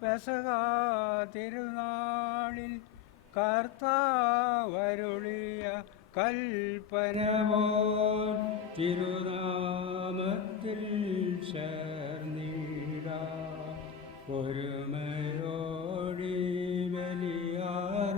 പെസഹ തിരുനാളിൽ കർത്താവരുളിയ കൽപ്പനപോൽ തിരുനാമത്തിൽ ചേർന്നിടാം. ഒരുമയോടി ബലിയർപ്പിക്കാം.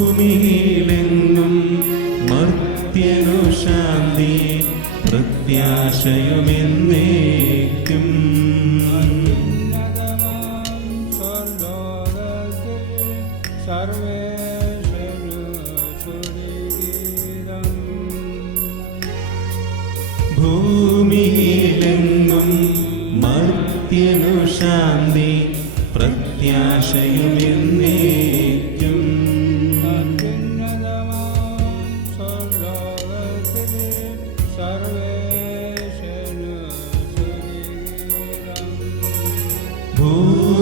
ഭൂമിയിലെങ്ങും മർത്യനു ശാന്തി പ്രത്യാശയുമെന്നേക്കും. ഭൂമിയിലെങ്ങും മർത്യനു ശാന്തി പ്രത്യാശയുമെന്നേക്കും.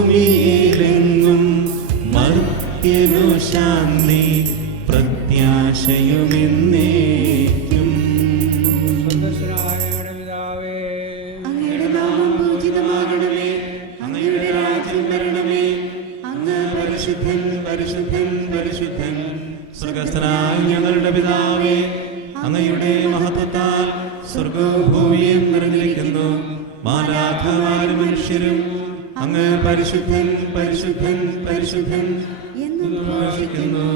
ഭൂമിയിലെങ്ങും മർത്യനു ശാന്തി പ്രത്യാശയുമെന്നേക്കും. അങ്ങയുടെ നാമം പൂജിതമാകണമേ. അങ്ങയുടെ രാജ്യം വരണമേ. അങ്ങ് പരിശുദ്ധൻ പരിശുദ്ധൻ പരിശുദ്ധൻ. സ്വർഗ്ഗസ്ഥനായ ഞങ്ങളുടെ പിതാവേ, അങ്ങയുടെ മഹത്വത്താൽ സ്വർഗ്ഗവും ഭൂമിയും നിറഞ്ഞിരിക്കുന്നു. മാലാഖമാരും മനുഷ്യരും അങ്ങ് പരിശുദ്ധൻ പരിശുദ്ധൻ പരിശുദ്ധൻ എന്ന് ഘോഷിക്കുന്നു.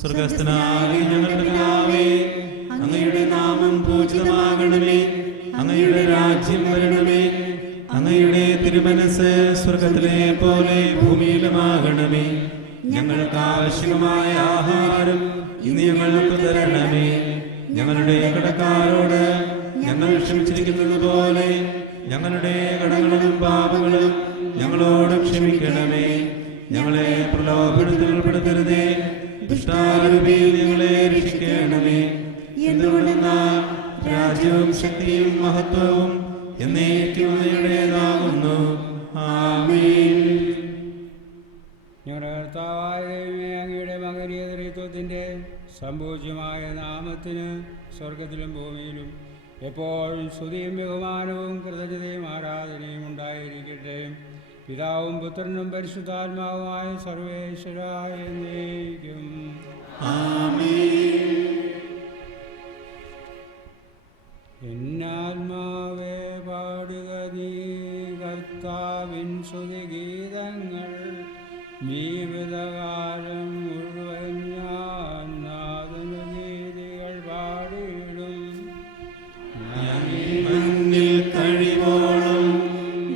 സ്വർഗ്ഗസ്ഥനായ ഞങ്ങളുടെ പിതാവേ, അങ്ങയുടെ നാമം പൂജിതമാകണമേ. അങ്ങയുടെ രാജ്യം വരണമേ. അങ്ങയുടെ തിരുമനസ് സ്വർഗ്ഗത്തിലെ പോലെ ഭൂമിയിലുമാകണമേ. ഞങ്ങൾക്ക് ആവശ്യമായ ആഹാരം ഇന്ന് ഞങ്ങൾക്ക് തരണമേ. ഞങ്ങളുടെ കടക്കാരോട് ഞങ്ങൾ ക്ഷമിച്ചിരിക്കുന്നത് പോലെ ഞങ്ങളുടെ കടങ്ങളും പാപങ്ങളും ഞങ്ങളോട് ക്ഷമിക്കണമേ. ഞങ്ങളെ പ്രലോഭനത്തിൽ ഉൾപ്പെടുത്തരുതേ, ദുഷ്ടാരൂപിയിൽ ഞങ്ങളെ രക്ഷിക്കണമേ. എന്തുകൊണ്ടെന്നാൽ രാജ്യവും ശക്തിയും മഹത്വവും എന്നേക്കും അങ്ങയുടേതാകുന്നു. ആമേൻ. ഞങ്ങളുടെ കർത്താവായ ദൈവമേ, അങ്ങയുടെ മകനീയ ത്രിത്വത്തിൻ്റെ സംപൂജ്യമായ നാമത്തിന് സ്വർഗത്തിലും ഭൂമിയിലും എപ്പോഴും സ്തുതിയും ബഹുമാനവും കൃതജ്ഞതയും ആരാധനയും ഉണ്ടായിരിക്കട്ടെ. പിതാവും പുത്രനും പരിശുദ്ധാത്മാവുമായ സർവേശ്വരായ എന്നേക്കും. ആമേൻ. എന്നാത്മാവേ പാടുക നീ കർത്താവിൻ സ്തുതിഗീതങ്ങൾ. ജീവിതകാലം മുഴുവൻ ഞാൻ നാഥനു ഗീതികൾ പാടിയിടും. മണ്ണിൽ കഴിവോളം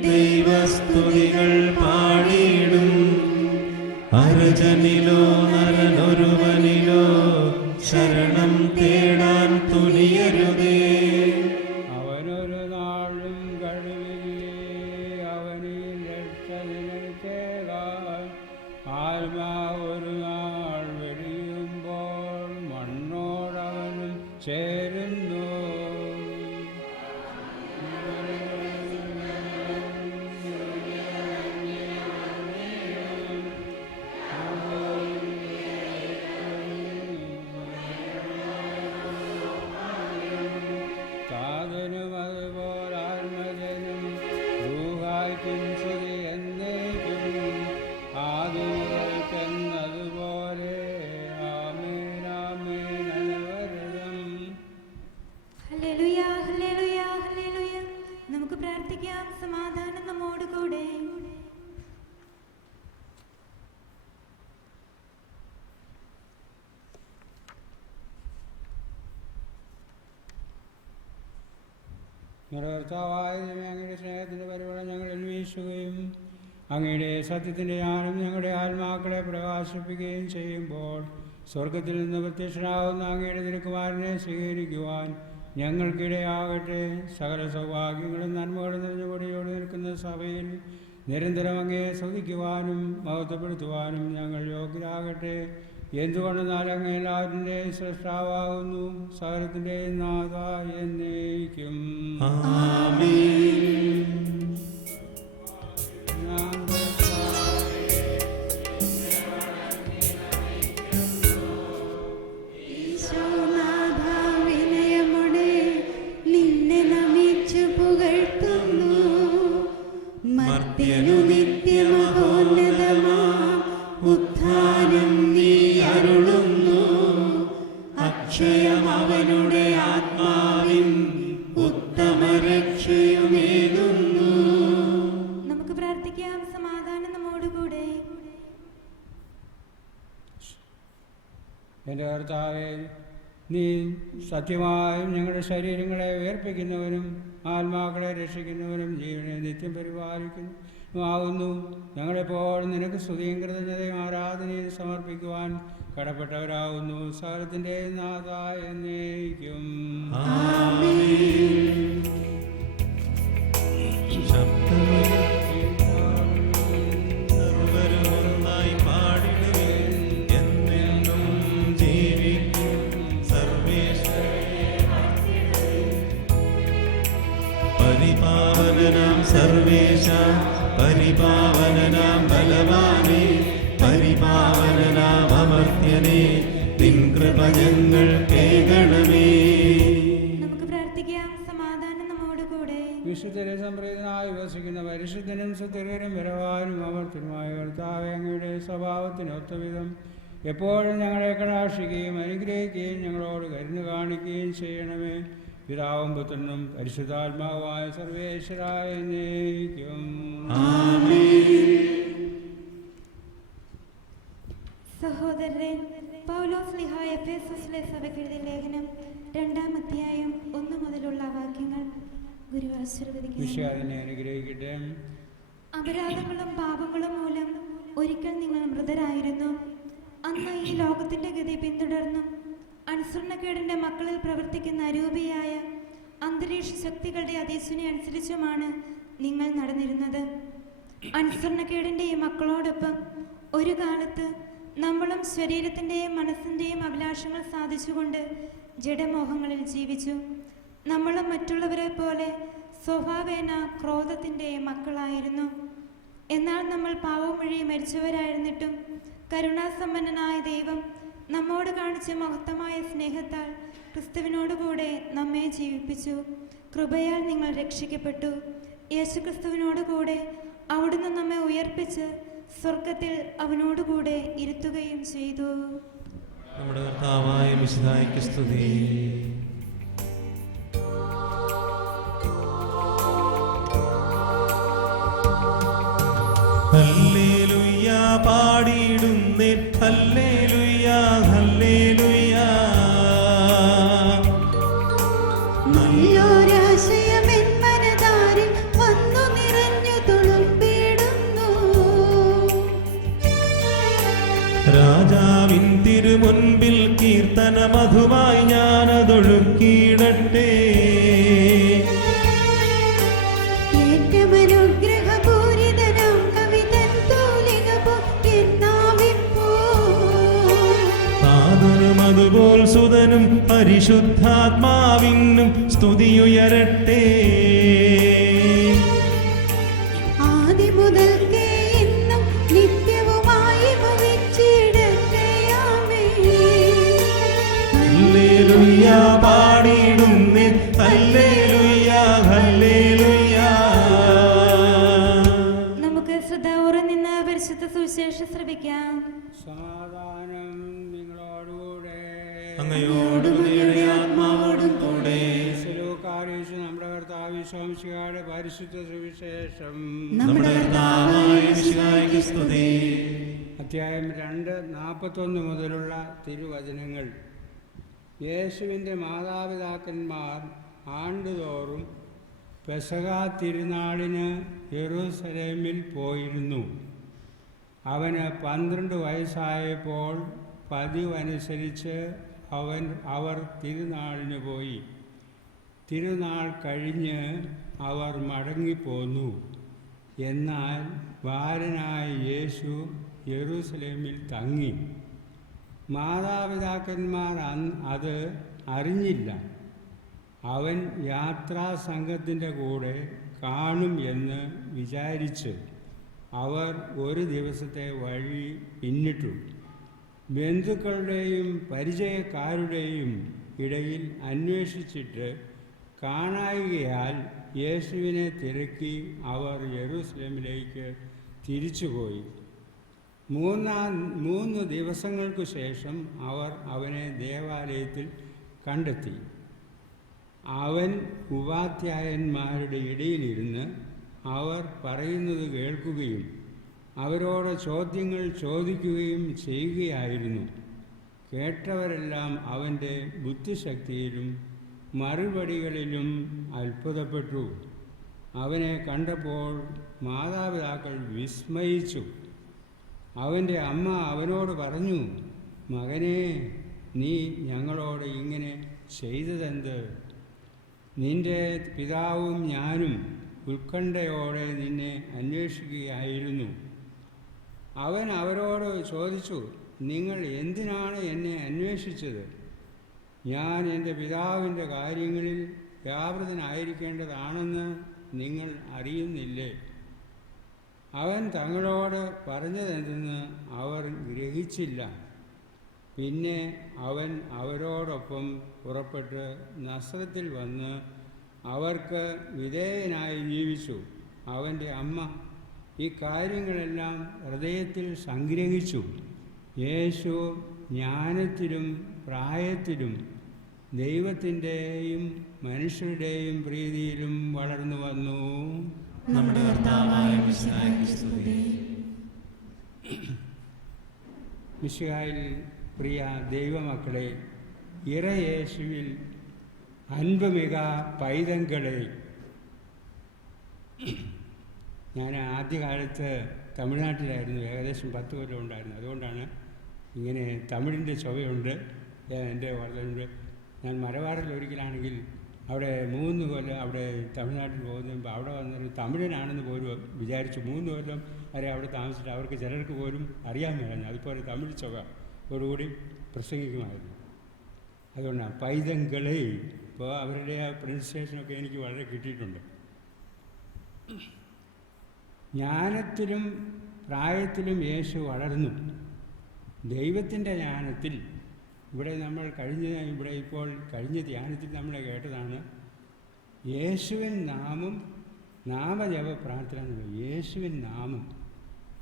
ദൈവസ്തുതികൾ പാടിയിടും. അർജനിലോ നരനൊരുവനിലോ ശരണം തേടാൻ തുനിയരുതേ. അവനൊരു നാളും കഴിവില്ലേ, അവനിൽ രക്ഷ നിനക്കേകാൻ. ആത്മാവൊരു നാൾ വെടിയുമ്പോൾ മണ്ണോടവനും ചേരുന്നു. താതനും അതുപോലെ ആത്മജനും ൂഹായ്ക്കും സ്തുതി എന്നേക്കും. ആദിമുതൽക്കെന്നതുപോലെ ആമേൻ ആമേൻ അനവരതം. ഹല്ലേലൂയ. പ്രാർത്ഥിക്കാം. സമാധാനം നമ്മോടുകൂടെ. ഞങ്ങളുടെ കർത്താവായ ദൈവമേ, അങ്ങയുടെ സ്നേഹത്തിൻ്റെ പരിപാടി ഞങ്ങൾ അന്വേഷിക്കുകയും അങ്ങയുടെ സത്യത്തിൻ്റെ ജ്ഞാനം ഞങ്ങളുടെ ആത്മാക്കളെ പ്രകാശിപ്പിക്കുകയും ചെയ്യുമ്പോൾ സ്വർഗത്തിൽ നിന്ന് പ്രത്യക്ഷനാകുന്ന അങ്ങയുടെ തിരുക്കുമാരനെ സ്വീകരിക്കുവാൻ ഞങ്ങൾക്കിടയാകട്ടെ. സകല സൗഭാഗ്യങ്ങളും നന്മകളും നിറഞ്ഞുകൂടിയോട് നിൽക്കുന്ന സഭയിൽ നിരന്തരം അങ്ങയെ സ്തുതിക്കുവാനും മഹത്വപ്പെടുത്തുവാനും ഞങ്ങൾ യോഗ്യരാകട്ടെ. എന്തുകൊണ്ടെന്നാൽ അങ്ങ് എല്ലാവരുടെയും സൃഷ്ടാവാകുന്നു, സകലത്തിൻ്റെയും നാഥ എന്നേക്കും. ഉദ്ധാനം നീ അരുളുന്നു, അക്ഷയമവനുടെ ആത്മാവിൻ ഉത്തമ രക്ഷയുമേകുന്നു. നമുക്ക് പ്രാർത്ഥിക്കാം. സമാധാനം നമ്മോടുകൂടെ. എൻ്റെ കർത്താവേ, നീ സത്യമായും ഞങ്ങളുടെ ശരീരങ്ങളെ ഉയർപ്പിക്കുന്നവനും ആത്മാക്കളെ രക്ഷിക്കുന്നവനും ജീവനെ നിത്യം പരിപാലിക്കുന്നതുമാകുന്നു. ഞങ്ങളെപ്പോഴും നിനക്ക് സ്തുതിയും കൃതജ്ഞതയും ആരാധനയും സമർപ്പിക്കുവാൻ കടപ്പെട്ടവരാകുന്നു. സകലത്തിൻ്റെ നാഥ എന്നേക്കും. പരിപാവനനാം സർവേശ, പരിപാവനനാം ബലവാനേ, പരിപാവനനാം അമർത്യനേ, നിൻ കൃപ ഞങ്ങൾ കേൾക്കണമേ. നമുക്ക് പ്രാർത്ഥിക്കാം. സമാധാനം നമ്മോടുകൂടെ. വിശുദ്ധരെ സംപ്രീതനായി വസിക്കുന്ന പരിശുദ്ധനും സുസ്ഥിരനും വരവാനും അമർത്യനുമായ കർത്താവേ, അങ്ങയുടെ സ്വഭാവത്തിനൊത്ത വിധം എപ്പോഴും ഞങ്ങളെ കടാക്ഷിക്കുകയും അനുഗ്രഹിക്കുകയും ഞങ്ങളോട് കരുണ കാണിക്കുകയും ചെയ്യണമേ. പിതാവും പുത്രനും പരിശുദ്ധാത്മാവുമായ സർവേശ്വരായ എന്നേക്കും. സഹോദരരെ, പൗലോസ് ശ്ലീഹാ എഫേസസിലെ സഭയ്ക്ക് എഴുതിയ ലേഖനം 2-ാം അധ്യായം 1 മുതലുള്ള വാക്യങ്ങൾ ഗുരു ആശീർവദിക്കുന്നു. വിശ്വാസിനെ അനുഗ്രഹിക്കട്ടെ. അപരാധങ്ങളും പാപങ്ങളും മൂലം ഒരിക്കൽ നിങ്ങൾ മൃതരായിരുന്നു. അന്ന് ഈ ലോകത്തിന്റെ ഗതി പിന്തുടർന്നും അനുസരണക്കേടിന്റെ മക്കളിൽ പ്രവർത്തിക്കുന്ന അരൂപിയായ അന്തരീക്ഷ ശക്തികളുടെ അധീശനെ അനുസരിച്ചുമാണ് നിങ്ങൾ നടന്നിരുന്നത്. അനുസരണക്കേടിന്റെ ഈ മക്കളോടൊപ്പം ഒരു കാലത്ത് നമ്മളും ശരീരത്തിൻ്റെയും മനസ്സിൻ്റെയും അഭിലാഷങ്ങൾ സാധിച്ചുകൊണ്ട് ജഡമോഹങ്ങളിൽ ജീവിച്ചു. നമ്മളും മറ്റുള്ളവരെ പോലെ സ്വഭാവേന ക്രോധത്തിൻ്റെ മക്കളായിരുന്നു. എന്നാൽ നമ്മൾ പാവം വഴി മരിച്ചവരായിരുന്നിട്ടും കരുണാസമ്പന്നനായ ദൈവം നമ്മോട് കാണിച്ച മഹത്തമായ സ്നേഹത്താൽ ക്രിസ്തുവിനോടുകൂടെ നമ്മെ ജീവിപ്പിച്ചു. കൃപയാൽ നിങ്ങൾ രക്ഷിക്കപ്പെട്ടു. യേശുക്രിസ്തുവിനോടുകൂടെ അവിടുന്ന് നമ്മെ ഉയർപ്പിച്ച് സ്വർഗത്തിൽ അവനോടുകൂടെ ഇരുത്തുകയും ചെയ്തു. നമ്മുടെ കർത്താവായ മിശിഹായ്ക്ക് സ്തുതി. ഹല്ലേലൂയ പാടിയിടുന്നേ, ഹല്ലേലൂയ ഹല്ലേലൂയ. നല്ലൊരാശയം എൻ മനതാരിൽ വന്നു നിറഞ്ഞു തുളുമ്പിടുന്നു. രാജാവിൻ തിരുമുൻപിൽ കീർത്തന മധുവായി ഞാനതൊഴുക്കിയിടട്ടെ. അതുപോൽ സുതനും പരിശുദ്ധാത്മാവിനും സ്തുതിയുയരട്ടെ. ആദിമുതൽക്കേ ഇന്നും നിത്യവുമായി ഭവിച്ചിടട്ടെ. ആമേൻ. ഹല്ലേലൂയ പാടിയിടുന്നേ, ഹല്ലേലൂയ ഹല്ലേലൂയ. നമുക്ക് ശ്രദ്ധാപൂർവ്വം നിന്ന് പരിശുദ്ധ സുവിശേഷം ശ്രവിക്കാം. സമാധാനം നിങ്ങളോടുകൂടെ. അങ്ങയോടും അങ്ങയുടെ ആത്മാവോടും കൂടെ. നമുക്ക് അറിയിച്ചു നമ്മുടെ കർത്താവ് ഈശോമിശിഹായുടെ പരിശുദ്ധ സുവിശേഷം. നമ്മുടെ കർത്താവായ മിശിഹായ്ക്ക് സ്തുതി. അധ്യായം 2:41 മുതലുള്ള തിരുവചനങ്ങൾ. യേശുവിൻ്റെ മാതാപിതാക്കന്മാർ ആണ്ടുതോറും പെസഹ തിരുനാളിന് യെരൂശലേമിൽ പോയിരുന്നു. അവന് 12 വയസ്സായപ്പോൾ പതിവനുസരിച്ച് അവർ തിരുനാളിന് പോയി. തിരുനാൾ കഴിഞ്ഞ് അവർ മടങ്ങിപ്പോന്നു. എന്നാൽ ബാലനായ യേശു യെരൂശലേമിൽ തങ്ങി. മാതാപിതാക്കന്മാർ അത് അറിഞ്ഞില്ല. അവൻ യാത്രാസംഘത്തിൻ്റെ കൂടെ കാണും എന്ന് വിചാരിച്ച് അവർ ഒരു ദിവസത്തെ വഴി പിന്നിട്ടു. ബന്ധുക്കളുടെയും പരിചയക്കാരുടെയും ഇടയിൽ അന്വേഷിച്ചിട്ട് കാണായികയാൽ യേശുവിനെ തിരക്കി അവർ യെരൂശലേമിലേക്ക് തിരിച്ചുപോയി. 3 ദിവസങ്ങൾക്കു ശേഷം അവർ അവനെ ദേവാലയത്തിൽ കണ്ടെത്തി. അവൻ ഉപാധ്യായന്മാരുടെ ഇടയിലിരുന്ന് അവർ പറയുന്നത് കേൾക്കുകയും അവരോട് ചോദ്യങ്ങൾ ചോദിക്കുകയും ചെയ്യുകയായിരുന്നു. കേട്ടവരെല്ലാം അവൻ്റെ ബുദ്ധിശക്തിയിലും മറുപടികളിലും അത്ഭുതപ്പെട്ടു. അവനെ കണ്ടപ്പോൾ മാതാപിതാക്കൾ വിസ്മയിച്ചു. അവൻ്റെ അമ്മ അവനോട് പറഞ്ഞു, മകനേ, നീ ഞങ്ങളോട് ഇങ്ങനെ ചെയ്തതെന്ത്? നിന്റെ പിതാവും ഞാനും ഉത്കണ്ഠയോടെ നിന്നെ അന്വേഷിക്കുകയായിരുന്നു. അവൻ അവരോട് ചോദിച്ചു, നിങ്ങൾ എന്തിനാണ് എന്നെ അന്വേഷിച്ചത്? ഞാൻ എൻ്റെ പിതാവിൻ്റെ കാര്യങ്ങളിൽ വ്യാപൃതനായിരിക്കേണ്ടതാണെന്ന് നിങ്ങൾ അറിയുന്നില്ലേ? അവൻ തങ്ങളോട് പറഞ്ഞതെന്തെന്ന് അവർ ഗ്രഹിച്ചില്ല. പിന്നെ അവൻ അവരോടൊപ്പം പുറപ്പെട്ട് നസ്രത്തിൽ വന്ന് അവർക്ക് വിധേയനായി ജീവിച്ചു. അവൻ്റെ അമ്മ ഈ കാര്യങ്ങളെല്ലാം ഹൃദയത്തിൽ സംഗ്രഹിച്ചു. യേശു ജ്ഞാനത്തിലും പ്രായത്തിലും ദൈവത്തിൻ്റെയും മനുഷ്യരുടെയും പ്രീതിയിലും വളർന്നു വന്നു. നമ്മുടെ കർത്താവായ മിശിഹായ്ക്ക് സ്തുതി. മിശിഹായിൽ പ്രിയ ദൈവമക്കളെ, ഇറയേശുവിൽ അൻപുമിക പൈതങ്ങളെ, ഞാൻ ആദ്യകാലത്ത് തമിഴ്നാട്ടിലായിരുന്നു. ഏകദേശം 10 കൊല്ലം ഉണ്ടായിരുന്നു. അതുകൊണ്ടാണ് ഇങ്ങനെ തമിഴിൻ്റെ ചുവയുണ്ട് എൻ്റെ വളരുണ്ട്. ഞാൻ മലബാറിൽ ഒരിക്കലാണെങ്കിൽ അവിടെ 3 കൊല്ലം അവിടെ തമിഴ്നാട്ടിൽ പോകുമ്പോൾ അവിടെ വന്നൊരു തമിഴനാണെന്ന് പോലും വിചാരിച്ചു. 3 കൊല്ലം വരെ അവിടെ താമസിച്ചിട്ട് അവർക്ക് ചിലർക്ക് പോലും അറിയാൻ മേലാഞ്ഞു. അതുപോലെ തമിഴ് ചുവയോടുകൂടി പ്രസംഗിക്കുമായിരുന്നു. അതുകൊണ്ടാണ് പൈതങ്ങളെ. ഇപ്പോൾ അവരുടെ ആ പ്രൊനൗൺസിയേഷനൊക്കെ എനിക്ക് വളരെ കിട്ടിയിട്ടുണ്ട്. ജ്ഞാനത്തിലും പ്രായത്തിലും യേശു വളർന്നു. ദൈവത്തിൻ്റെ ജ്ഞാനത്തിൽ ഇവിടെ നമ്മൾ കഴിഞ്ഞ ധ്യാനത്തിൽ നമ്മൾ കേട്ടതാണ് യേശുവിൻ നാമം, നാമജപ പ്രാർത്ഥന. യേശുവിൻ നാമം,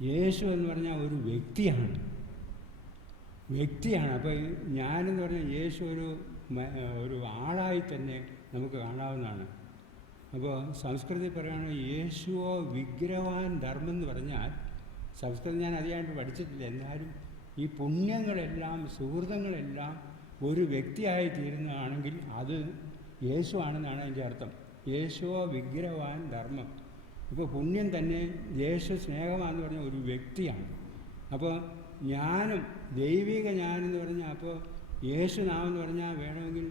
യേശു എന്ന് പറഞ്ഞാൽ ഒരു വ്യക്തിയാണ്. അപ്പോൾ ഞാനെന്ന് പറഞ്ഞാൽ യേശു ഒരു ആളായി തന്നെ നമുക്ക് കാണാവുന്നതാണ്. അപ്പോൾ സംസ്കൃതത്തിൽ പറയുകയാണെങ്കിൽ യേശുവോ വിഗ്രഹവാൻ ധർമ്മം എന്ന് പറഞ്ഞാൽ, സംസ്കൃതം ഞാൻ അധികമായിട്ട് പഠിച്ചിട്ടില്ല, എന്നാലും ഈ പുണ്യങ്ങളെല്ലാം സുഹൃതങ്ങളെല്ലാം ഒരു വ്യക്തിയായി തീരുന്നതാണെങ്കിൽ അത് യേശു ആണെന്നാണ് അതിൻ്റെ അർത്ഥം. യേശുവോ വിഗ്രഹവാൻ ധർമ്മം. ഇപ്പോൾ പുണ്യം തന്നെ യേശു സ്നേഹമാണെന്ന് പറഞ്ഞ ഒരു വ്യക്തിയാണ്. അപ്പോൾ ജ്ഞാനം, ദൈവിക ജ്ഞാനം എന്ന് പറഞ്ഞാൽ, അപ്പോൾ യേശു നാമം എന്ന് പറഞ്ഞാൽ വേണമെങ്കിൽ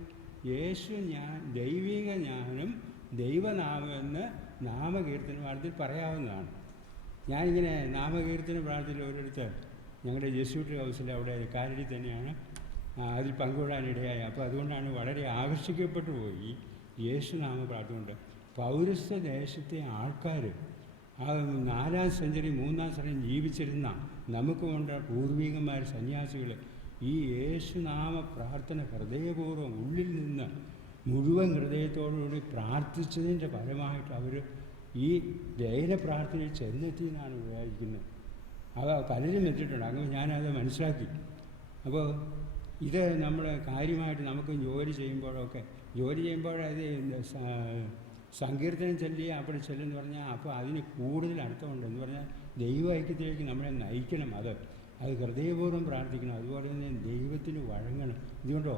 ദൈവിക ജ്ഞാനം ദൈവനാമം എന്ന് നാമകീർത്തന പ്രാർത്ഥനയിൽ പറയാവുന്നതാണ്. ഞാനിങ്ങനെ നാമകീർത്തന പ്രാർത്ഥനയിൽ ഒരിടത്ത് ഞങ്ങളുടെ ജെസ്യൂട്ട് ഹൗസിൽ അവിടെ കാലടി തന്നെയാണ് അതിൽ പങ്കുകൊള്ളാനിടയായി. അപ്പോൾ അതുകൊണ്ടാണ് വളരെ ആകർഷിക്കപ്പെട്ടു പോയി യേശുനാമ പ്രാർത്ഥന കൊണ്ട്. പൗരസ്ത്യ ദേശത്തെ ആൾക്കാർ ആ 4ാം സെഞ്ചുറി 3ാം സെഞ്ചുറി ജീവിച്ചിരുന്ന നമുക്ക് കൊണ്ട് പൂർവികന്മാർ സന്യാസികൾ ഈ യേശുനാമ പ്രാർത്ഥന ഹൃദയപൂർവ്വം ഉള്ളിൽ നിന്ന് മുഴുവൻ ഹൃദയത്തോടുകൂടി പ്രാർത്ഥിച്ചതിൻ്റെ ഫലമായിട്ട് അവർ ഈ ലയന പ്രാർത്ഥനയിൽ ചെന്നെത്തിയെന്നാണ് വിചാരിക്കുന്നത്. അവ പലരും എത്തിയിട്ടുണ്ട്. അങ്ങനെ ഞാനത് മനസ്സിലാക്കി. അപ്പോൾ ഇത് നമ്മൾ കാര്യമായിട്ട് നമുക്ക് ജോലി ചെയ്യുമ്പോഴൊക്കെ ജോലി ചെയ്യുമ്പോൾ അത് സങ്കീർത്തനം ചൊല്ലി അവിടെ ചൊല്ലുമെന്ന് പറഞ്ഞാൽ അപ്പോൾ അതിന് കൂടുതൽ അർത്ഥമുണ്ട്. എന്ന് പറഞ്ഞാൽ ദൈവ ഐക്യത്തിലേക്ക് നമ്മളെ നയിക്കണം. അത് ഹൃദയപൂർവ്വം പ്രാർത്ഥിക്കണം. അതുപോലെ തന്നെ ദൈവത്തിന് വഴങ്ങണം. ഇതുകൊണ്ടോ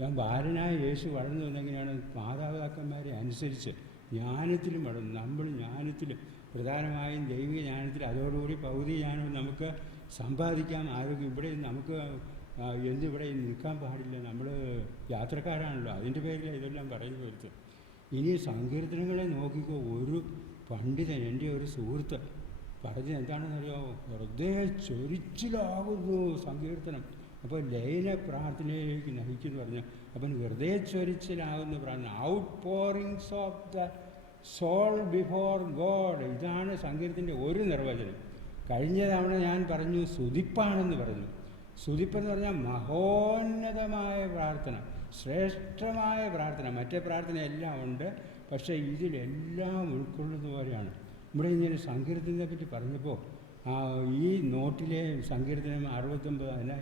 ഞാൻ ബാലനായ യേശു വളർന്നു വന്നെങ്ങനെയാണ് മാതാപിതാക്കന്മാരെ അനുസരിച്ച് ജ്ഞാനത്തിലും വളർന്നു. നമ്മൾ ജ്ഞാനത്തിലും പ്രധാനമായും ദൈവിക ജ്ഞാനത്തിൽ, അതോടുകൂടി ഭൗതിക ജ്ഞാനം നമുക്ക് സമ്പാദിക്കാം. ആരോഗ്യം ഇവിടെ നമുക്ക് എന്നിവിടെ നിൽക്കാൻ പാടില്ല. നമ്മൾ യാത്രക്കാരാണല്ലോ, അതിൻ്റെ പേരിൽ ഇതെല്ലാം പറയുന്നു വരുത്ത്. ഇനി സങ്കീർത്തനങ്ങളെ നോക്കിക്കോ. ഒരു പണ്ഡിതൻ, എൻ്റെ ഒരു സുഹൃത്ത് പറഞ്ഞത് എന്താണെന്നറിയാമോ? ഹൃദയ ചൊരിച്ചിലാകുന്നു സങ്കീർത്തനം. അപ്പോൾ ലയന പ്രാർത്ഥനയിലേക്ക് നയിക്കുന്നു പറഞ്ഞു. അപ്പം ഹൃദയ ചൊരിച്ചിലാകുന്ന പ്രാർത്ഥന, outpourings of the soul before God. ഇതാണ് സങ്കീർത്തൻ്റെ ഒരു നിർവചനം. കഴിഞ്ഞ തവണ ഞാൻ പറഞ്ഞു സ്തുതിപ്പാണെന്ന് പറഞ്ഞു. സ്തുതിപ്പെന്ന് പറഞ്ഞാൽ മഹോന്നതമായ പ്രാർത്ഥന, ശ്രേഷ്ഠമായ പ്രാർത്ഥന. മറ്റേ പ്രാർത്ഥന എല്ലാം ഉണ്ട്, പക്ഷേ ഇതിലെല്ലാം ഉൾക്കൊള്ളുന്ന പോലെയാണ്. ഇവിടെ ഇങ്ങനെ സങ്കീർത്തനത്തെ പറ്റി പറഞ്ഞപ്പോൾ ഈ നോട്ടിലെ സങ്കീർത്തനം 69 അതിന്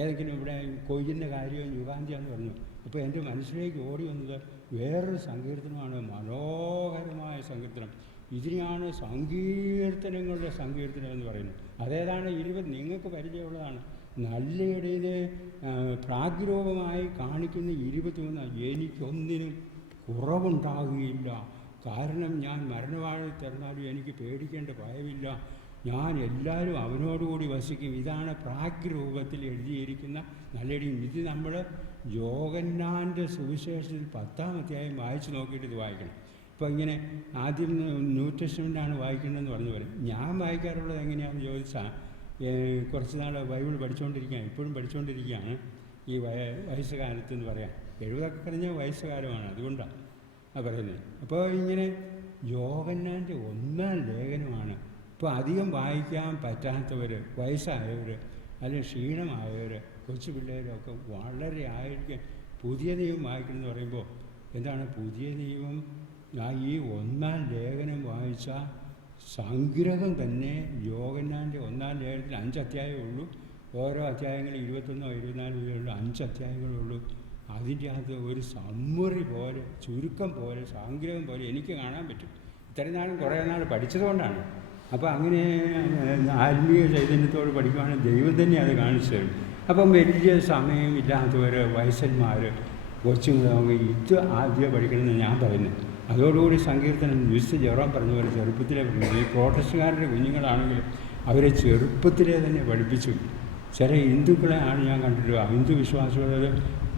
ഏതെങ്കിലും ഇവിടെ കൊയ്യുന്ന കാര്യവും യുഗാന്തിയാന്ന് പറഞ്ഞു. അപ്പോൾ എൻ്റെ മനസ്സിലേക്ക് ഓടി വന്നത് വേറൊരു സങ്കീർത്തനമാണ്, മനോഹരമായ സങ്കീർത്തനം. ഇതിനെയാണ് സങ്കീർത്തനങ്ങളുടെ സങ്കീർത്തനം എന്ന് പറയുന്നത്. അതേതാണ് 20 നിങ്ങൾക്ക് പരിചയമുള്ളതാണ്. നല്ലയുടേത് പ്രാഗ്രൂപമായി കാണിക്കുന്ന 23. എനിക്കൊന്നിനും കുറവുണ്ടാകുകയില്ല, കാരണം ഞാൻ മരണവാഴ തിറന്നാലും എനിക്ക് പേടിക്കേണ്ട ഭയമില്ല, ഞാൻ എല്ലാവരും അവനോടുകൂടി വസിക്കും. ഇതാണ് പ്രാഗ്രൂപത്തിൽ എഴുതിയിരിക്കുന്ന നല്ലടിയും. ഇത് നമ്മൾ യോഹന്നാൻ്റെ സുവിശേഷത്തിൽ 10-ാം അധ്യായം വായിച്ച് നോക്കിയിട്ട് ഇത് വായിക്കണം. ഇപ്പോൾ ഇങ്ങനെ ആദ്യം ന്യൂ ടെസ്റ്റ്മെൻ്റാണ് വായിക്കേണ്ടതെന്ന് പറഞ്ഞു പോലെ ഞാൻ വായിക്കാറുള്ളത് എങ്ങനെയാണെന്ന് ചോദിച്ചാൽ, കുറച്ച് നാൾ ബൈബിൾ പഠിച്ചുകൊണ്ടിരിക്കുകയാണ്, ഇപ്പോഴും പഠിച്ചുകൊണ്ടിരിക്കുകയാണ്. ഈ വയസ്സുകാലത്തെന്ന് പറയാം, 70 കഴിഞ്ഞ വയസ്സുകാലമാണ്, അതുകൊണ്ടാണ് പറയുന്നത്. അപ്പോൾ ഇങ്ങനെ യോഹന്നാൻ്റെ 1-ാം ലേഖനമാണ്. ഇപ്പോൾ അധികം വായിക്കാൻ പറ്റാത്തവർ, വയസ്സായവർ, അല്ലെങ്കിൽ ക്ഷീണമായവർ, കൊച്ചു പിള്ളേരൊക്കെ വളരെ ആയിരിക്കും പുതിയ നിയമം വായിക്കണമെന്ന് പറയുമ്പോൾ എന്താണ് പുതിയ നിയമം? ഈ 1-ാം ലേഖനം വായിച്ചാൽ സംഗ്രഹം തന്നെ യോഹന്നാൻ്റെ 1-ാം ലേഖനത്തിൽ 5 അധ്യായമേ ഉള്ളൂ. ഓരോ അധ്യായങ്ങൾ 21 or 24 5 അധ്യായങ്ങളേ ഉള്ളൂ. അതിൻ്റെ അകത്ത് ഒരു സമ്മറി പോലെ, ചുരുക്കം പോലെ, സംഗ്രഹം പോലെ എനിക്ക് കാണാൻ പറ്റും. ഇത്രയും നാളും കുറേ നാൾ പഠിച്ചതുകൊണ്ടാണ്. അപ്പോൾ അങ്ങനെ ആത്മീയ ചൈതന്യത്തോട് പഠിക്കുകയാണെങ്കിൽ ദൈവം തന്നെ അത് കാണിച്ചു തരും. അപ്പം വലിയ സമയമില്ലാത്തവർ, വയസ്സന്മാർ, കൊച്ചുങ്ങളൊക്കെ ഇത് ആദ്യം പഠിക്കണമെന്ന് ഞാൻ പറയുന്നത്. അതോടുകൂടി സങ്കീർത്തനം വിശുദ്ധ ജെറോം പറഞ്ഞ പോലെ ചെറുപ്പത്തിലെ പഠിപ്പിച്ചു. ഈ പ്രോട്ടസ്റ്റന്റുകാരുടെ കുഞ്ഞുങ്ങളാണെങ്കിൽ അവരെ ചെറുപ്പത്തിലെ തന്നെ പഠിപ്പിച്ചു. ചില ഹിന്ദുക്കളെ ആണ് ഞാൻ കണ്ടിട്ടുള്ളത്, ഹിന്ദു വിശ്വാസികൾ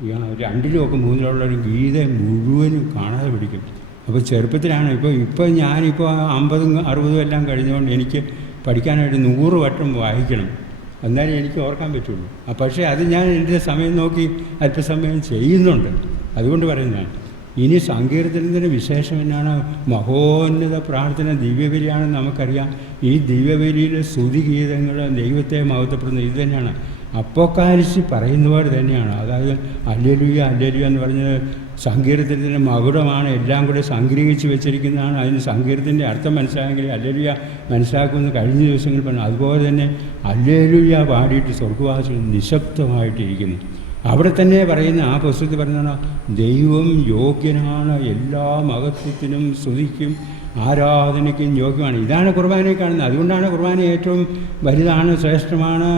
2-ലും 3-ലും ഗീത മുഴുവനും കാണാതെ പഠിക്കും. അപ്പോൾ ചെറുപ്പത്തിലാണ്. ഇപ്പോൾ ഞാനിപ്പോൾ 50-ഉം 60-ഉം എല്ലാം കഴിഞ്ഞുകൊണ്ട് എനിക്ക് പഠിക്കാനായിട്ട് 100 വട്ടം വായിക്കണം, എന്നാലേ എനിക്ക് ഓർക്കാൻ പറ്റുള്ളൂ. പക്ഷേ അത് ഞാൻ എൻ്റെ സമയം നോക്കി അല്പസമയം ചെയ്യുന്നുണ്ട്. അതുകൊണ്ട് പറയുന്നതാണ്. ഇനി സങ്കീർത്തനത്തിൻ്റെ വിശേഷം എന്നാണ്? മഹോന്നത പ്രാർത്ഥന, ദിവ്യബലിയാണെന്ന് നമുക്കറിയാം. ഈ ദിവ്യബലിയിലെ സ്തുതിഗീതങ്ങൾ ദൈവത്തെ മഹത്വപ്പെടുന്നത് ഇത് തന്നെയാണ്. അപ്പോക്കാലിപ്സിൽ പറയുന്ന പോലെ തന്നെയാണ്. അതായത് ഹല്ലേലൂയ ഹല്ലേലൂയ എന്ന് പറഞ്ഞത് സങ്കീർത്തനത്തിൻ്റെ മകുടമാണ്, എല്ലാം കൂടെ സംഗ്രഹിച്ച് വെച്ചിരിക്കുന്നതാണ്. അതിന് സങ്കീർത്തനത്തിൻ്റെ അർത്ഥം മനസ്സിലായെങ്കിൽ ഹല്ലേലൂയ മനസ്സിലാക്കുമെന്ന് കഴിഞ്ഞ ദിവസങ്ങളിൽ പറഞ്ഞു. അതുപോലെ തന്നെ ഹല്ലേലൂയ പാടിയിട്ട് സ്വർഗ്ഗവാസികൾ നിശബ്ദമായിട്ടിരിക്കുന്നു. അവിടെ തന്നെ പറയുന്ന ആ പുസ്തകത്തിൽ പറയുന്നതാണ്, ദൈവം യോഗ്യനാണ്, എല്ലാ മഹത്വത്തിനും സ്തുതിക്കും ആരാധനയ്ക്കും യോഗ്യമാണ്. ഇതാണ് കുർബാനയെ കാണുന്നത്. അതുകൊണ്ടാണ് കുർബാന ഏറ്റവും വലുതാണ്, ശ്രേഷ്ഠമാണ്,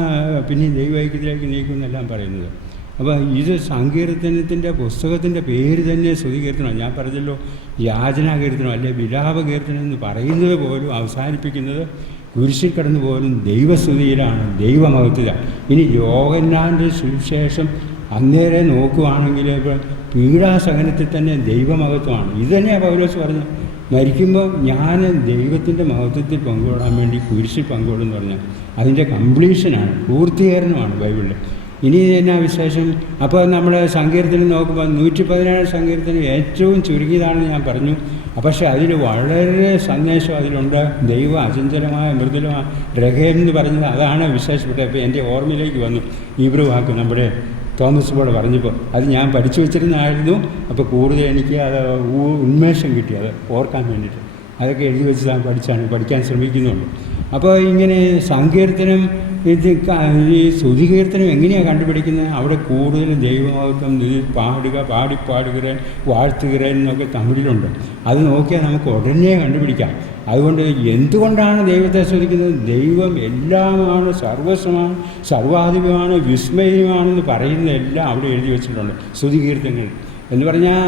പിന്നെ ദൈവൈക്യത്തിലേക്ക് നീക്കുമെന്നെല്ലാം പറയുന്നത്. അപ്പോൾ ഇത് സങ്കീർത്തനത്തിൻ്റെ പുസ്തകത്തിൻ്റെ പേര് തന്നെ സ്തുതികീർത്തനം. ഞാൻ പറഞ്ഞല്ലോ, യാചനാകീർത്തനം അല്ലെ വിലാപകീർത്തനം എന്ന് പറയുന്നത് പോലും അവസാനിപ്പിക്കുന്നത് കുരിശിൽ കിടന്നു പോലും ദൈവസ്തുതിയിലാണ്, ദൈവമഹത്വത്തിലാണ്. ഇനി യോഹന്നാൻ്റെ സുവിശേഷം അന്നേരം നോക്കുകയാണെങ്കിൽ പീഡാസഹനത്തിൽ തന്നെ ദൈവമഹത്വമാണ്. ഇത് തന്നെയാണ് പൗലോസ് പറഞ്ഞത്. മരിക്കുമ്പോൾ ഞാൻ ദൈവത്തിൻ്റെ മഹത്വത്തിൽ പങ്കുകൊള്ളാൻ വേണ്ടി കുരിശിൽ പങ്കുകൊള്ളുമെന്ന് പറഞ്ഞാൽ അതിൻ്റെ കംപ്ലീഷനാണ്, പൂർത്തീകരണമാണ് ബൈബിളിൽ. ഇനി എന്നാ വിശേഷം? അപ്പോൾ നമ്മൾ സങ്കീർത്തനം നോക്കുമ്പോൾ 117 സങ്കീർത്തനം ഏറ്റവും ചുരുങ്ങിയതാണെന്ന് ഞാൻ പറഞ്ഞു. പക്ഷേ അതിൽ വളരെ സന്ദേശം അതിലുണ്ട്. ദൈവ അചഞ്ചലമായ മൃദുലമായ രഹേം എന്ന് പറഞ്ഞത് അതാണ് വിശേഷപ്പെട്ടത്. ഇപ്പോൾ എൻ്റെ ഓർമ്മയിലേക്ക് വന്നു ഹീബ്രു വാക്ക് നമ്മുടെ തോമസ് പോലെ പറഞ്ഞപ്പോൾ അത് ഞാൻ പഠിച്ചു വെച്ചിരുന്നായിരുന്നു. അപ്പോൾ കൂടുതൽ എനിക്ക് അത് ഉന്മേഷം കിട്ടി, അത് ഓർക്കാൻ വേണ്ടിയിട്ട് അതൊക്കെ എഴുതി വെച്ച് പഠിക്കാൻ ശ്രമിക്കുന്നുണ്ട്. അപ്പോൾ ഇങ്ങനെ സങ്കീർത്തനം ഈ സ്തുതികീർത്തനം എങ്ങനെയാണ് കണ്ടുപിടിക്കുന്നത്? അവിടെ കൂടുതൽ ദൈവമഹത്വം പാടുക വാഴ്ത്തുക എന്നൊക്കെ തമിഴിലുണ്ട്. അത് നോക്കിയാൽ നമുക്ക് ഉടനെ കണ്ടുപിടിക്കാം. അതുകൊണ്ട് എന്തുകൊണ്ടാണ് ദൈവത്തെ സ്തുതിക്കുന്നത്? ദൈവം എല്ലാമാണ്, സർവസ്വമാണ്, സർവാധിപമാണ്, വിസ്മയമാണെന്ന് പറയുന്നതെല്ലാം അവിടെ എഴുതി വെച്ചിട്ടുണ്ട് സ്തുതികീർത്തനങ്ങൾ എന്ന് പറഞ്ഞാൽ.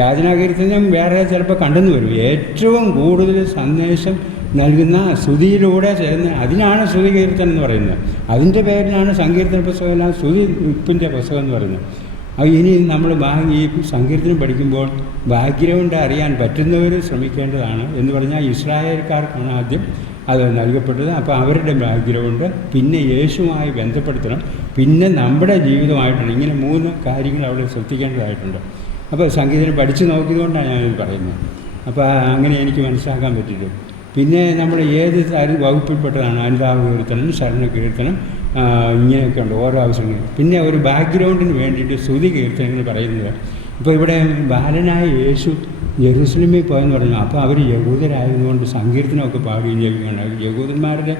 യാചനാകീർത്തനം വേറെ ചിലപ്പോൾ കണ്ടെന്ന് വരും. ഏറ്റവും കൂടുതൽ സന്ദേശം നൽകുന്ന സ്തുതിയിലൂടെ ചേർന്ന് അതിനാണ് സ്തുതികീർത്തനം എന്ന് പറയുന്നത്. അതിൻ്റെ പേരിലാണ് സങ്കീർത്തന പുസ്തകം എല്ലാം സ്തുതിപ്പിൻ്റെ പുസ്തകം എന്ന് പറയുന്നത്. അത് ഇനി നമ്മൾ ഈ സങ്കീർത്തനം പഠിക്കുമ്പോൾ ബാക്ക്ഗ്രൗണ്ട് അറിയാൻ പറ്റുന്നവർ ശ്രമിക്കേണ്ടതാണ്. എന്ന് പറഞ്ഞാൽ ഇസ്രായേൽക്കാർക്കാണ് ആദ്യം അത് നൽകപ്പെട്ടത്. അപ്പോൾ അവരുടെ ബാക്ക്ഗ്രൗണ്ട്, പിന്നെ യേശുവുമായി ബന്ധപ്പെടുത്തണം, പിന്നെ നമ്മുടെ ജീവിതമായിട്ടുണ്ട്. ഇങ്ങനെ 3 കാര്യങ്ങൾ അവിടെ ശ്രദ്ധിക്കേണ്ടതായിട്ടുണ്ട്. അപ്പോൾ സംഗീതം പഠിച്ച് നോക്കിയതുകൊണ്ടാണ് ഞാനിത് പറയുന്നത്. അപ്പോൾ അങ്ങനെ എനിക്ക് മനസ്സിലാക്കാൻ പറ്റിയത്. പിന്നെ നമ്മൾ ഏത് വകുപ്പിൽപ്പെട്ടതാണ് അനുതാപ കീർത്തനം, ശരണ കീർത്തനം, ഇങ്ങനെയൊക്കെ ഉണ്ട് ഓരോ ആവശ്യങ്ങൾ. പിന്നെ ഒരു ബാക്ക്ഗ്രൗണ്ടിന് വേണ്ടിയിട്ട് സ്തുതി കീർത്തനങ്ങൾ പറയുന്നത്. ഇപ്പോൾ ഇവിടെ ബാലനായ യേശു ജെറുസലേമിൽ പോയെന്ന് പറഞ്ഞു. അപ്പോൾ അവർ യഹൂദരായതുകൊണ്ട് സങ്കീർത്തനമൊക്കെ പാടുകയും ചെയ്യുകയാണ്. യഹൂദന്മാരുടെ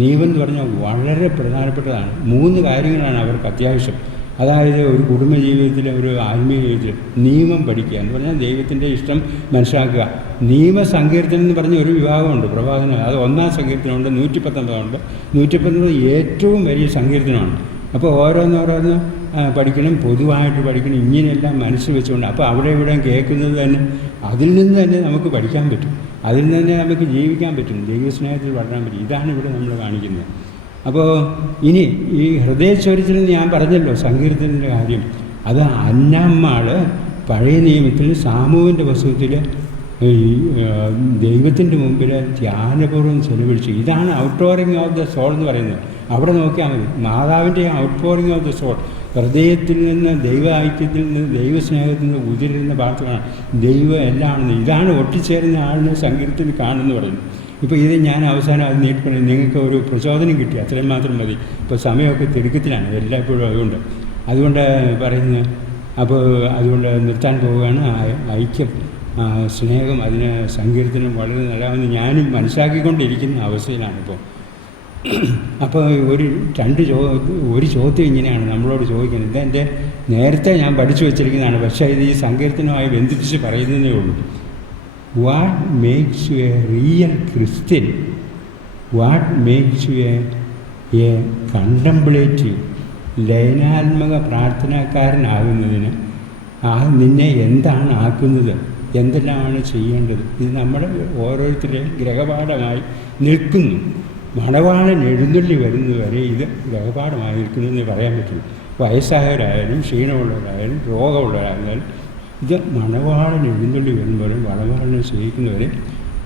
നിയമം എന്ന് പറഞ്ഞാൽ വളരെ പ്രധാനപ്പെട്ടതാണ്. 3 കാര്യങ്ങളാണ് അവർക്ക് അത്യാവശ്യം. അതായത് ഒരു കുടുംബജീവിതത്തിൽ, ഒരു ആത്മീയ ജീവിതത്തിൽ നിയമം പഠിക്കുക എന്ന് പറഞ്ഞാൽ ദൈവത്തിൻ്റെ ഇഷ്ടം മനസ്സിലാക്കുക. നിയമസങ്കീർത്തനം എന്ന് പറഞ്ഞ ഒരു വിഭാഗമുണ്ട്, പ്രഭാതനം. അത് 1-ാം സങ്കീർത്തനമുണ്ട്, 119 119 ഏറ്റവും വലിയ സങ്കീർത്തനമാണ്. അപ്പോൾ ഓരോന്നോരോന്ന് പഠിക്കണം, പൊതുവായിട്ട് പഠിക്കണം. ഇങ്ങനെയെല്ലാം മനസ്സിൽ വെച്ചുകൊണ്ട് അപ്പോൾ അവിടെ ഇവിടെ കേൾക്കുന്നത് തന്നെ അതിൽ നിന്ന് തന്നെ നമുക്ക് പഠിക്കാൻ പറ്റും, അതിൽ നിന്ന് തന്നെ നമുക്ക് ജീവിക്കാൻ പറ്റും, ദൈവസ്നേഹത്തിൽ വളരാൻ പറ്റും. ഇതാണ് ഇവിടെ നമ്മൾ കാണിക്കുന്നത്. അപ്പോൾ ഇനി ഈ ഹൃദയചോരിച്ചിൽ ഞാൻ പറഞ്ഞല്ലോ സങ്കീർത്തനത്തിൻ്റെ കാര്യം. അത് അന്നമ്മാൾ പഴയ നിയമത്തിൽ സാമൂഹിൻ്റെ പുസ്തകത്തിൽ ദൈവത്തിൻ്റെ മുമ്പിൽ ധ്യാനപൂർവ്വം ചെലവഴിച്ചു. ഇതാണ് ഔട്ട്പോറിങ് ഓഫ് ദ സോൾ എന്ന് പറയുന്നത്. അവിടെ നോക്കിയാൽ മതി. മാതാവിൻ്റെ ഔട്ട്പോറിങ് ഓഫ് ദ സോൾ, ഹൃദയത്തിൽ നിന്ന്, ദൈവ ഐക്യത്തിൽ നിന്ന്, ദൈവസ്നേഹത്തിൽ നിന്ന് ഉതിരുന്ന പ്രാർത്ഥനയാണ്. ദൈവം എല്ലാമാണെന്ന്. ഇതാണ് ഒട്ടിച്ചേരുന്ന ആളിനെ സങ്കീർത്തനത്തിൽ കാണുമെന്ന് പറയുന്നു. ഇപ്പോൾ ഇത് ഞാൻ അവസാനം അത് നീട്ടിപ്പണി നിങ്ങൾക്ക് ഒരു പ്രചോദനം കിട്ടി, അത്രയും മാത്രം മതി. ഇപ്പോൾ സമയമൊക്കെ തിടുക്കത്തിലാണ് എല്ലായ്പ്പോഴും. അതുകൊണ്ട് പറയുന്നത്. അപ്പോൾ അതുകൊണ്ട് നിർത്താൻ പോവുകയാണ്. ഐക്യം, സ്നേഹം, അതിന് സങ്കീർത്തനം വളരെ നല്ലതാണെന്ന് ഞാനും മനസ്സിലാക്കിക്കൊണ്ടിരിക്കുന്ന അവസ്ഥയിലാണ് ഇപ്പോൾ. അപ്പോൾ ഒരു ചോദ്യം ഇങ്ങനെയാണ് നമ്മളോട് ചോദിക്കുന്നത്. ഇതെൻ്റെ നേരത്തെ ഞാൻ പഠിച്ചു വച്ചിരിക്കുന്നതാണ്, പക്ഷേ ഇത് ഈ സങ്കീർത്തനവുമായി ബന്ധിപ്പിച്ച് പറയുന്നതേ ഉള്ളൂ. What makes you a real Christian? What makes you a contemplative, ലയനാത്മക പ്രാർത്ഥനാക്കാരനാകുന്നതിന് നിന്നെ എന്താണ് ആക്കുന്നത്? എന്തെല്ലാമാണ് ചെയ്യേണ്ടത്? ഇത് നമ്മുടെ ഓരോരുത്തരുടെയും ഗ്രഹപാഠമായി നിൽക്കുന്നു. മണവാളൻ എഴുന്നള്ളി വരുന്നതുവരെ ഇത് ഗ്രഹപാഠമായി നിൽക്കുന്നതെന്ന് പറയാൻ പറ്റും. വയസ്സായവരായാലും ക്ഷീണമുള്ളവരായാലും രോഗമുള്ളവരായാലും ഇത് മണവാളൻ എഴുന്നള്ളി വരുമ്പോഴും മണവാളനെ സ്നേഹിക്കുന്നവരെ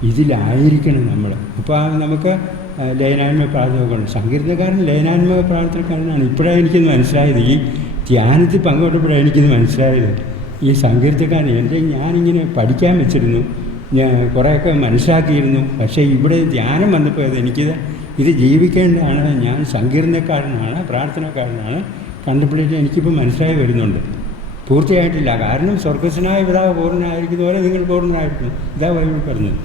ഇതിലായിരിക്കണം നമ്മൾ. അപ്പോൾ നമുക്ക് ലയനാത്മക പ്രാർത്ഥനയൊക്കെ ഉണ്ട്. സങ്കീർത്തനക്കാരൻ ലയനാത്മക പ്രാർത്ഥനക്കാരനാണ്. ഇപ്പോഴാണ് എനിക്കിത് മനസ്സിലായത്. ഈ ധ്യാനത്തിൽ പങ്കെടുത്തപ്പോഴാണ് എനിക്കിത് മനസ്സിലായത്. ഈ സങ്കീർത്തനക്കാരൻ ഞാനിങ്ങനെ പഠിക്കാൻ വെച്ചിരുന്നു, ഞാൻ കുറേയൊക്കെ മനസ്സിലാക്കിയിരുന്നു. പക്ഷേ ഇവിടെ ധ്യാനം വന്നപ്പോൾ ഇത് ജീവിക്കേണ്ടതാണ്. ഞാൻ സങ്കീർത്തനക്കാരനാണ്, പ്രാർത്ഥനക്കാരനാണ്, കണ്ടപ്പോഴേക്കും എനിക്കിപ്പോൾ മനസ്സിലായി വരുന്നുണ്ട്. പൂർത്തിയായിട്ടില്ല. കാരണം സ്വർഗസ്വനായ പിതാവ് പൂർണ്ണനായിരിക്കുന്ന പോലെ നിങ്ങൾ പൂർണ്ണനായിരിക്കുന്നു. ഇതാ ബൈബിൾ പറഞ്ഞത്.